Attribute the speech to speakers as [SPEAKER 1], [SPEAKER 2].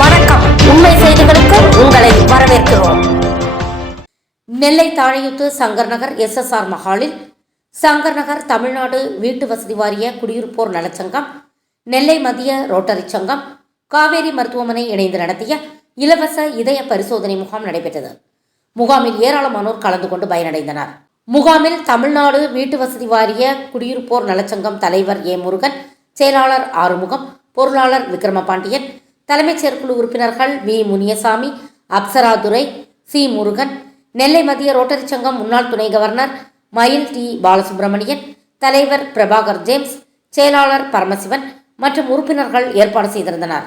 [SPEAKER 1] வணக்கம். உண்மை செய்திகளுக்கு உங்களை வரவேற்கிறோம். நெல்லை தாழையுத்து சங்கர் நகர் எஸ்எஸ்ஆர் மஹாலில் சங்கர் நகர் தமிழ்நாடு வீட்டு வசதி வாரிய குடியிருப்போர் நலச்சங்கம் நெல்லை மத்திய ரோட்டரி சங்கம் காவேரி மருத்துவமனை இணைந்து நடத்திய இலவச இதய பரிசோதனை முகாம் நடைபெற்றது. முகாமில் ஏராளமானோர் கலந்து கொண்டு பயனடைந்தனர். முகாமில் தமிழ்நாடு வீட்டு வசதி வாரிய குடியிருப்போர் நலச்சங்கம் தலைவர் ஏ முருகன் செயலாளர் ஆறுமுகம் பொருளாளர் விக்ரமபாண்டியன் தலைமைச் செயற்குழு உறுப்பினர்கள் வி. முனியசாமி அப்சராதுரை சி. முருகன் நெல்லை மத்திய ரோட்டரி சங்கம் முன்னாள் துணை கவர்னர் மயில் டி. பாலசுப்ரமணியன் தலைவர் பிரபாகர் ஜேம்ஸ் செயலாளர் பரமசிவன் மற்றும் உறுப்பினர்கள் ஏற்பாடு செய்திருந்தனர்.